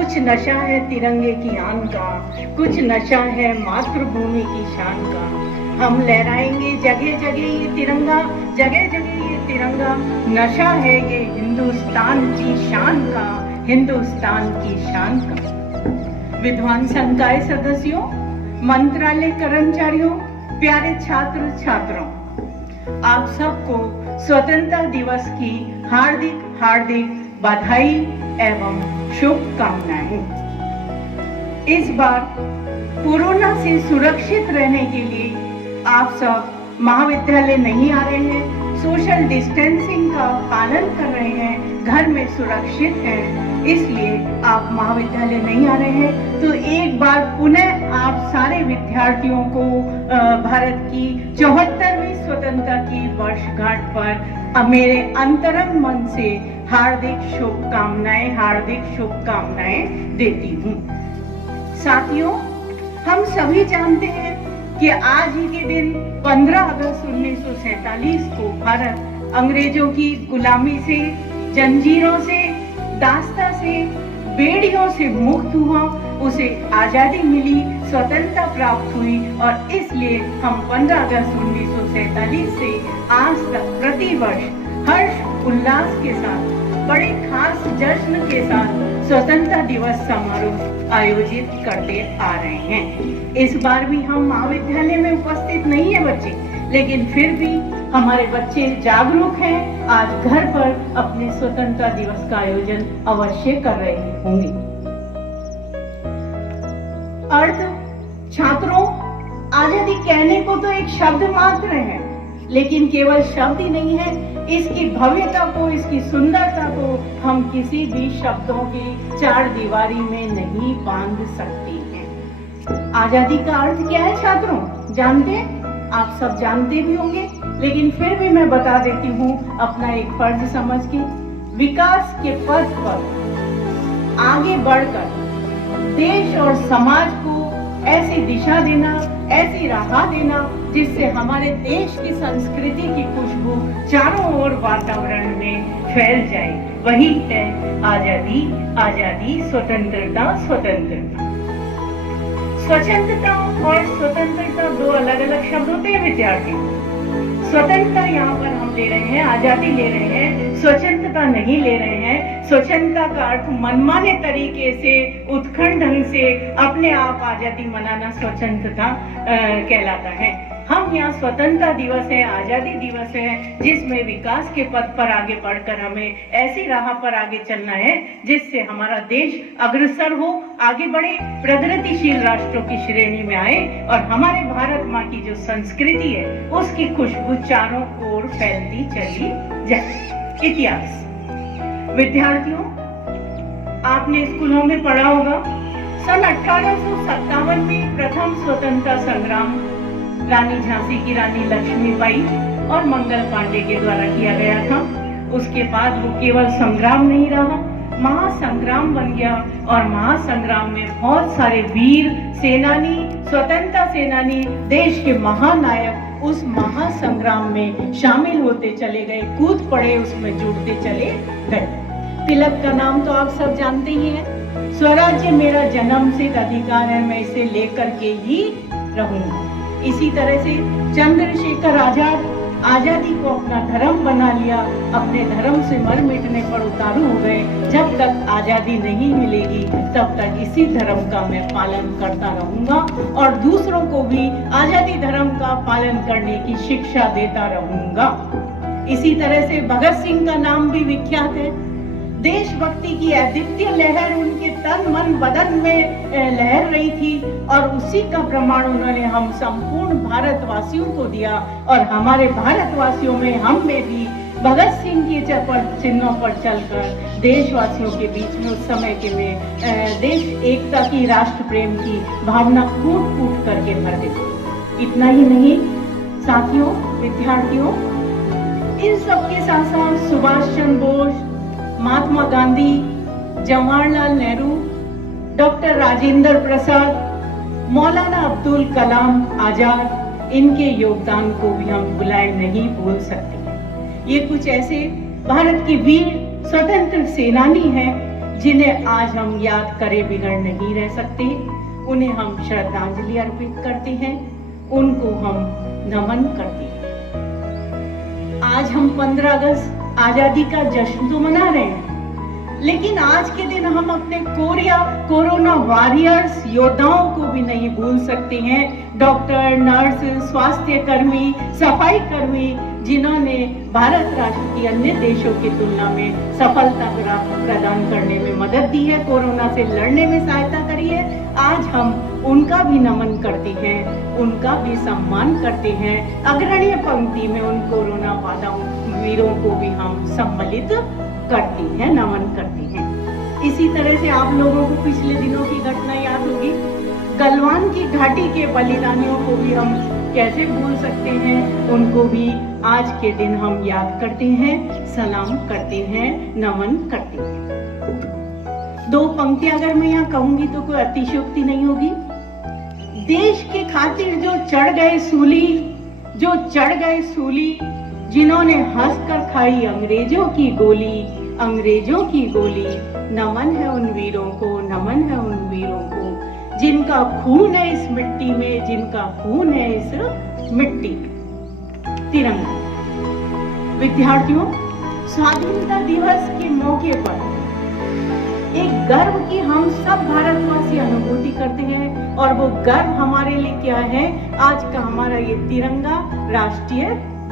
कुछ नशा है तिरंगे की आन का, कुछ नशा है मातृभूमि की शान का। हम लहराएंगे जगह जगह ये तिरंगा, जगह जगह ये तिरंगा। नशा है ये हिंदुस्तान की शान का, हिंदुस्तान की शान का। विद्वान संकाय सदस्यों, मंत्रालय कर्मचारियों, प्यारे छात्र छात्राओं, आप सबको स्वतंत्रता दिवस की हार्दिक हार्दिक बधाई एवं शुभकामनाएं। इस बार कोरोना से सुरक्षित रहने के लिए आप सब महाविद्यालय नहीं आ रहे हैं, सोशल डिस्टेंसिंग का पालन कर रहे हैं, घर में सुरक्षित हैं, इसलिए आप महाविद्यालय नहीं आ रहे हैं। तो एक बार पुनः आप सारे विद्यार्थियों को भारत की 74वीं स्वतंत्रता की वर्षगांठ पर मेरे अंतरंग मन से हार्दिक शुभकामनाएं देती हूँ। साथियों, हम सभी जानते हैं कि आज ही के दिन 15 अगस्त 1947 को भारत अंग्रेजों की गुलामी से, जंजीरों से, दास्ता से, बेड़ियों से मुक्त हुआ, उसे आजादी मिली, स्वतंत्रता प्राप्त हुई और इसलिए हम 15 अगस्त 1947 से आज तक प्रतिवर्ष हर्ष उल्लास के साथ, बड़े खास जश्न के साथ स्वतंत्रता दिवस समारोह आयोजित करते आ रहे हैं। इस बार भी हम महाविद्यालय में उपस्थित नहीं है बच्चे, लेकिन फिर भी हमारे बच्चे जागरूक हैं, आज घर पर अपने स्वतंत्रता दिवस का आयोजन अवश्य कर रहे होंगे। अर्थ छात्रों, आजादी कहने को तो एक शब्द मात्र है, लेकिन केवल शब्द ही नहीं है, इसकी भव्यता को, इसकी सुंदरता को हम किसी भी शब्दों की चार दीवारी में नहीं बांध सकते हैं। आजादी का अर्थ क्या है छात्रों, जानते हैं? आप सब जानते भी होंगे, लेकिन फिर भी मैं बता देती हूँ अपना एक फर्ज समझ के। विकास के पथ पर आगे बढ़कर देश और समाज को ऐसी दिशा देना, ऐसी राह देना जिससे हमारे देश की संस्कृति की खुशबू चारों ओर वातावरण में फैल जाए, वही है आजादी, आजादी, स्वतंत्रता, स्वतंत्रता। स्वतंत्रता और स्वतंत्रता दो अलग अलग शब्द होते हैं विद्यार्थी। स्वतंत्रता यहाँ पर हम ले रहे हैं, आजादी ले रहे हैं, स्वतंत्रता नहीं ले रहे हैं। स्वतंत्रता का अर्थ मनमाने तरीके से, उत्खंड ढंग से अपने आप आजादी मनाना स्वतंत्रता कहलाता है। हम यहाँ स्वतंत्रता दिवस है, आजादी दिवस है, जिसमें विकास के पथ पर आगे बढ़कर हमें ऐसी राह पर आगे चलना है जिससे हमारा देश अग्रसर हो, आगे बढ़े, प्रगतिशील राष्ट्रों की श्रेणी में आए और हमारे भारत माँ की जो संस्कृति है उसकी खुशबू चारों ओर फैलती चली जाए। इतिहास विद्यार्थियों, आपने स्कूलों में पढ़ा होगा, सन 1857 में प्रथम स्वतंत्रता संग्राम रानी झांसी की रानी लक्ष्मीबाई और मंगल पांडे के द्वारा किया गया था। उसके बाद वो केवल संग्राम नहीं रहा, महासंग्राम बन गया और महासंग्राम में बहुत सारे वीर सेनानी, स्वतंत्रता सेनानी, देश के महानायक उस महासंग्राम में शामिल होते चले गए, कूद पड़े, उसमें जुड़ते चले गए। तिलक का नाम तो आप सब जानते ही हैं। स्वराज्य मेरा जन्मसिद्ध अधिकार है, मैं इसे लेकर के ही रहूंगा। इसी तरह से चंद्रशेखर आजाद आजादी को अपना धर्म बना लिया, अपने धर्म से मर मिटने पर उतारू हो गए। जब तक आजादी नहीं मिलेगी तब तक इसी धर्म का मैं पालन करता रहूंगा और दूसरों को भी आजादी धर्म का पालन करने की शिक्षा देता रहूंगा। इसी तरह से भगत सिंह का नाम भी विख्यात है। देशभक्ति की अद्वितीय लहर उनके तन मन बदन में लहर रही थी और उसी का प्रमाण उन्होंने हम संपूर्ण भारतवासियों को दिया और हमारे भारतवासियों में, हम में भी भगत सिंह के चिन्हों पर चलकर देशवासियों के बीच में उस समय के में देश एकता की, राष्ट्र प्रेम की भावना कूट कूट करके भर देते। इतना ही नहीं साथियों, विद्यार्थियों, इन सबके साथ साथ सुभाष चंद्र बोस, महात्मा गांधी, जवाहरलाल नेहरू, डॉक्टर राजेंद्र प्रसाद, मौलाना अब्दुल कलाम आजाद, इनके योगदान को भी हम भुलाए नहीं भूल सकते। ये कुछ ऐसे भारत के वीर स्वतंत्र सेनानी हैं जिन्हें आज हम याद करे बिगड़ नहीं रह सकते, उन्हें हम श्रद्धांजलि अर्पित करते हैं, उनको हम नमन करते हैं। आज हम 15 अगस्त आजादी का जश्न तो मना रहे हैं, लेकिन आज के दिन हम अपने कोरोना वॉरियर्स योद्धाओं को भी नहीं भूल सकते हैं। डॉक्टर, नर्स, स्वास्थ्य कर्मी, सफाई कर्मी, जिन्होंने भारत राष्ट्र की अन्य देशों की तुलना में सफलता प्रदान करने में मदद दी है, कोरोना से लड़ने में सहायता करी है, आज हम उनका भी नमन करते हैं, उनका भी सम्मान करते हैं। अग्रणीय पंक्ति में उन कोरोना वीरों को भी हम सम्मिलित करते हैं, नमन करते हैं। इसी तरह से आप लोगों को पिछले दिनों की घटना याद होगी, गलवान की घाटी के बलिदानियों को भी हम कैसे भूल सकते हैं, उनको भी आज के दिन हम याद करते हैं, सलाम करते हैं, नमन करते हैं। 2 पंक्तियां अगर मैं यहाँ कहूंगी तो कोई अतिशयोक्ति नहीं होगी। देश के खातिर जो चढ़ गए सूली, जिन्होंने हंसकर खाई अंग्रेजों की गोली, नमन है उन वीरों को, नमन है उन वीरों को, जिनका खून है इस मिट्टी में, जिनका खून है इस मिट्टी में। तिरंगा। विद्यार्थियों, स्वाधीनता दिवस के मौके पर एक गर्व की हम सब भारतवासी अनुभूति करते हैं, और वो गर्व हमारे लिए क्या है? आज का हमारा ये तिरंगा राष्ट्रीय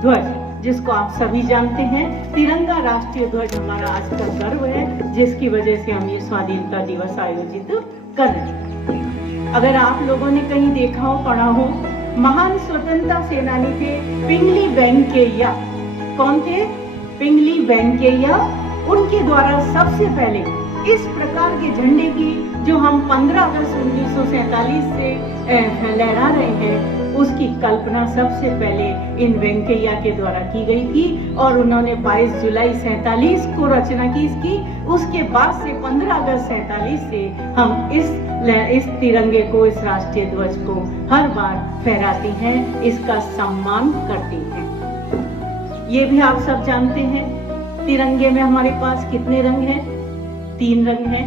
ध्वज, जिसको आप सभी जानते हैं। तिरंगा राष्ट्रीय ध्वज हमारा आज का गर्व है, जिसकी वजह से हम ये स्वाधीनता दिवस आयोजित कर रहे हैं। अगर आप लोगों ने कहीं देखा हो, पढ़ा हो, महान स्वतंत्रता सेनानी थे पिंगली वेंकैया। कौन थे? पिंगली वेंकैया। उनके द्वारा सबसे पहले इस प्रकार के झंडे की, जो हम 15 अगस्त 1947 से लहरा रहे हैं, उसकी कल्पना सबसे पहले इन वेंकैया के द्वारा की गई थी, और उन्होंने 22 जुलाई 47 को रचना की इसकी। उसके बाद से 15 अगस्त 47 से हम इस तिरंगे को, इस राष्ट्रीय ध्वज को हर बार फहराते हैं, इसका सम्मान करते हैं। ये भी आप सब जानते हैं, तिरंगे में हमारे पास कितने रंग हैं? 3 रंग हैं।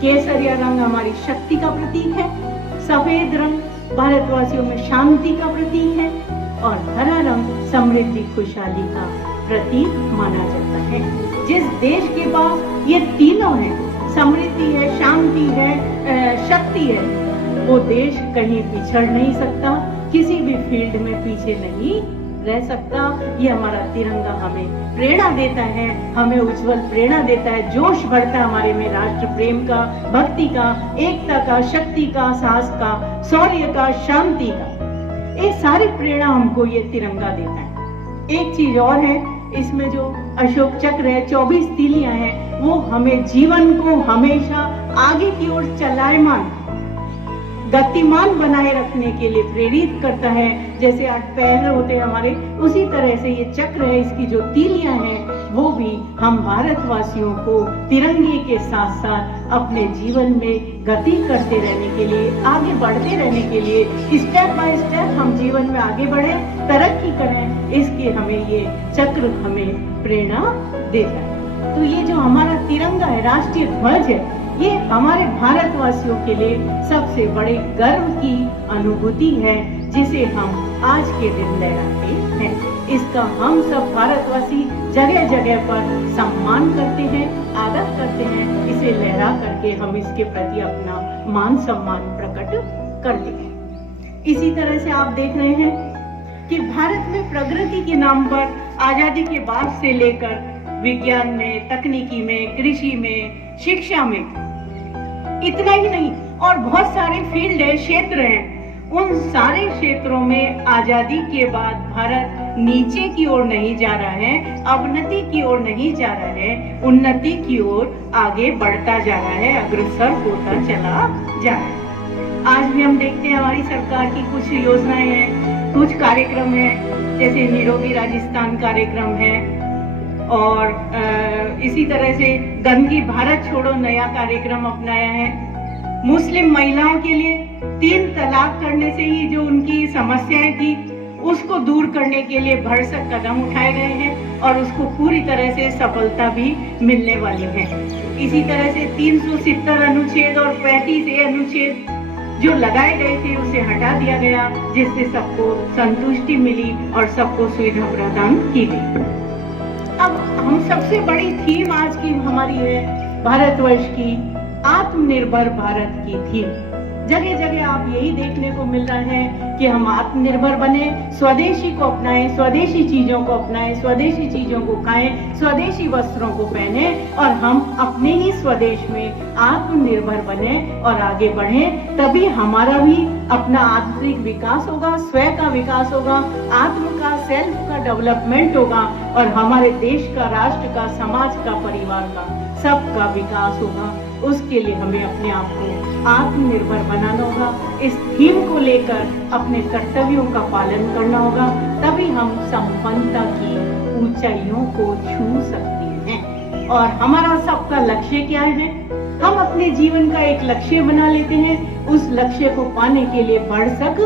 केसरिया रंग हमारी शक्ति का प्रतीक है, सफेद रंग भारतवासियों में शांति का प्रतीक है, और हरा रंग समृद्धि खुशहाली का प्रतीक माना जाता है। जिस देश के पास ये तीनों है, समृद्धि है, शांति है, शक्ति है, वो देश कहीं पिछड़ नहीं सकता, किसी भी फील्ड में पीछे नहीं रह सकता। ये हमारा तिरंगा हमें प्रेरणा देता है, हमें उज्जवल प्रेरणा देता है, जोश भरता है हमारे में राष्ट्र प्रेम का, भक्ति का, एकता का, शक्ति का, साहस का, शौर्य का, शांति का। ये सारी प्रेरणा हमको ये तिरंगा देता है। एक चीज और है, इसमें जो अशोक चक्र है, 24 तीलियां हैं, वो हमें जीवन को हमेशा आगे की ओर चलायमान, गतिमान बनाए रखने के लिए प्रेरित करता है। जैसे 8 पैर होते हैं हमारे, उसी तरह से ये चक्र है, इसकी जो तीलियां हैं, वो भी हम भारतवासियों को तिरंगे के साथ साथ अपने जीवन में गति करते रहने के लिए, आगे बढ़ते रहने के लिए, स्टेप बाय स्टेप हम जीवन में आगे बढ़े, तरक्की करें, इसके हमें ये चक्र हमें प्रेरणा देता है। तो ये जो हमारा तिरंगा है, राष्ट्रीय ध्वज है, ये हमारे भारतवासियों के लिए सबसे बड़े गर्व की अनुभूति है, जिसे हम आज के दिन लहराते हैं। इसका हम सब भारतवासी जगह जगह पर सम्मान करते हैं, आदर करते हैं। इसे लहरा करके हम इसके प्रति अपना मान सम्मान प्रकट करते हैं। इसी तरह से आप देख रहे हैं कि भारत में प्रगति के नाम पर आजादी के बाद से लेकर विज्ञान में, तकनीकी में, कृषि में, शिक्षा में, इतना ही नहीं और बहुत सारे फील्ड है, क्षेत्र हैं, उन सारे क्षेत्रों में आजादी के बाद भारत नीचे की ओर नहीं जा रहा है, अवनति की ओर नहीं जा रहा है, उन्नति की ओर आगे बढ़ता जा रहा है, अग्रसर होता चला जा रहा है। आज भी हम देखते हैं हमारी सरकार की कुछ योजनाएं हैं, कुछ कार्यक्रम हैं, जैसे निरोगी राजस्थान कार्यक्रम है, और इसी तरह से गंदगी भारत छोड़ो नया कार्यक्रम अपनाया है। मुस्लिम महिलाओं के लिए 3 तलाक करने से ही जो उनकी समस्याएं थी, उसको दूर करने के लिए भरसक कदम उठाए गए हैं, और उसको पूरी तरह से सफलता भी मिलने वाली है। इसी तरह से 370 अनुच्छेद और 35A अनुच्छेद जो लगाए गए थे उसे हटा दिया गया, जिससे सबको संतुष्टि मिली और सबको सुविधा प्रदान की गई। अब हम सबसे बड़ी थीम आज की हमारी है भारतवर्ष की, आत्मनिर्भर भारत की थीम। जगह जगह आप यही देखने को मिल रहा है कि हम आत्मनिर्भर बने, स्वदेशी को अपनाएं, स्वदेशी चीजों को अपनाएं, स्वदेशी चीजों को खाएं, स्वदेशी वस्त्रों को पहने और हम अपने ही स्वदेश में आत्मनिर्भर बने और आगे बढ़ें। तभी हमारा भी अपना आंतरिक विकास होगा, स्वयं का विकास होगा, आत्म का, सेल्फ का डेवलपमेंट होगा और हमारे देश का, राष्ट्र का, समाज का, परिवार का, सबका विकास होगा। उसके लिए हमें अपने आप को आत्मनिर्भर बनाना होगा। इस थीम को लेकर अपने कर्तव्यों का पालन करना होगा, तभी हम संपन्नता की ऊंचाइयों को छू सकते हैं। और हमारा सबका लक्ष्य क्या है? हम अपने जीवन का एक लक्ष्य बना लेते हैं, उस लक्ष्य को पाने के लिए भरसक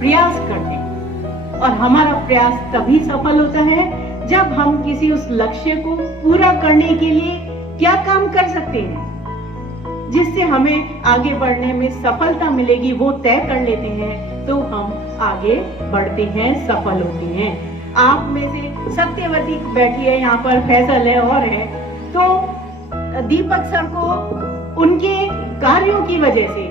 प्रयास करते हैं। और हमारा प्रयास तभी सफल होता है जब हम किसी उस लक्ष्य को पूरा करने के लिए क्या काम कर सकते हैं, जिससे हमें आगे बढ़ने में सफलता मिलेगी, वो तय कर लेते हैं, तो हम आगे बढ़ते हैं, सफल होते हैं। आप में से सत्यवती बैठी है यहाँ पर, फैसल है और है, तो दीपक सर को उनके कार्यों की वजह से,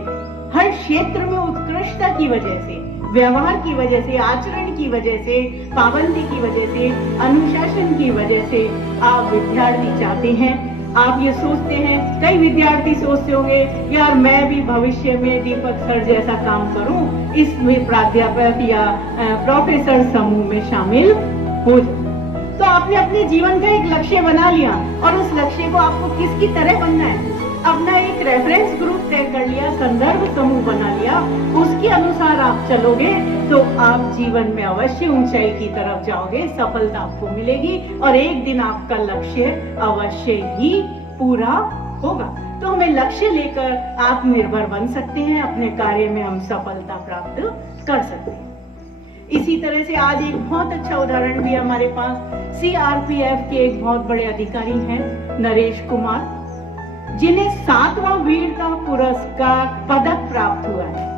हर क्षेत्र में उत्कृष्टता की वजह से, व्यवहार की वजह से, आचरण की वजह से, पाबंदी की वजह से, अनुशासन की वजह से आप विद्यार्थी चाहते हैं। आप ये सोचते हैं, कई विद्यार्थी सोचते होंगे, यार मैं भी भविष्य में दीपक सर जैसा काम करूं, इसमें प्राध्यापक या प्रोफेसर समूह में शामिल हो जाऊं। तो आपने अपने जीवन का एक लक्ष्य बना लिया और उस लक्ष्य को आपको किसकी तरह बनना है? अपना एक रेफरेंस ग्रुप तय कर लिया, संदर्भ समूह बना लिया, उसके अनुसार आप चलोगे तो आप जीवन में अवश्य ऊंचाई की तरफ जाओगे, सफलता आपको मिलेगी और एक दिन आपका लक्ष्य अवश्य ही पूरा होगा। तो हमें लक्ष्य लेकर आत्मनिर्भर बन सकते हैं, अपने कार्य में हम सफलता प्राप्त कर सकते हैं। इसी तरह से आज एक बहुत अच्छा उदाहरण भी हमारे पास, CRPF के एक बहुत बड़े अधिकारी हैं नरेश कुमार, जिन्हें 7वां वीरता पुरस्कार पदक प्राप्त हुआ है।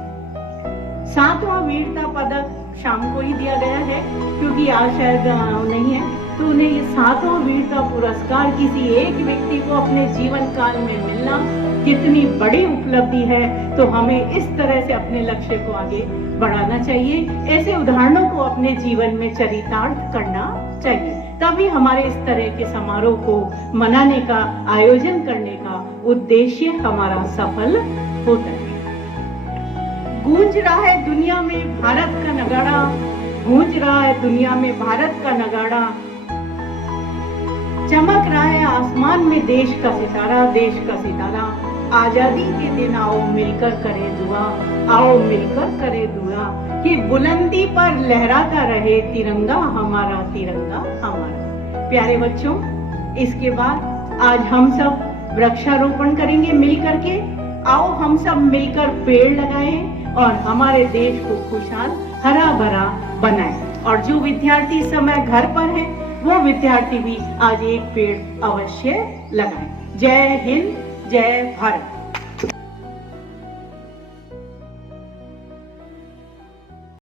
7वां वीरता पदक शाम को ही दिया गया है, क्योंकि आज शायद नहीं है, तो उन्हें ये 7वां वीरता पुरस्कार किसी एक व्यक्ति को अपने जीवन काल में मिलना कितनी बड़ी उपलब्धि है। तो हमें इस तरह से अपने लक्ष्य को आगे बढ़ाना चाहिए, ऐसे उदाहरणों को अपने जीवन में चरितार्थ करना चाहिए, तभी हमारे इस तरह के समारोह को मनाने का, आयोजन करने का उद्देश्य हमारा सफल होता है। गूंज रहा है दुनिया में भारत का नगाड़ा, गूंज रहा है दुनिया में भारत का नगाड़ा, चमक रहा है आसमान में देश का सितारा, देश का सितारा। आजादी के दिन आओ मिलकर करें दुआ, आओ मिलकर करें दुआ, कि बुलंदी पर लहराता रहे तिरंगा हमारा, तिरंगा हमारा। प्यारे बच्चों, इसके बाद आज हम सब वृक्षारोपण करेंगे मिलकर के। आओ हम सब मिलकर पेड़ लगाएं और हमारे देश को खुशहाल, हरा भरा बनाएं। और जो विद्यार्थी इस समय घर पर हैं, वो विद्यार्थी भी आज एक पेड़ अवश्य लगाएं। जय हिंद, जय भारत।